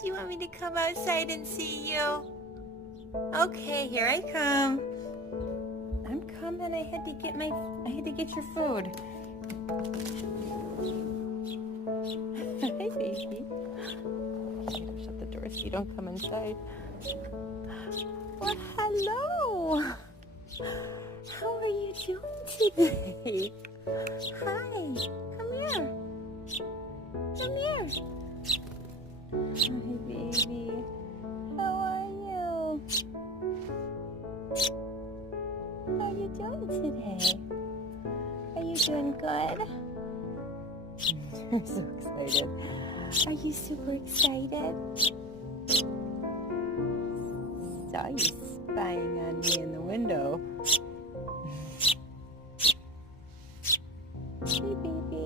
Do you want me to come outside and see you? Okay, here I come. I'm coming. I had to get your food. Hey, baby. Shut the door so you don't come inside. Well, hello. How are you doing today? Hi. Come here. Come here. Hi, baby. How are you? How are you doing today? Are you doing good? I'm so excited. Are you super excited? Saw you spying on me in the window. Hey, baby.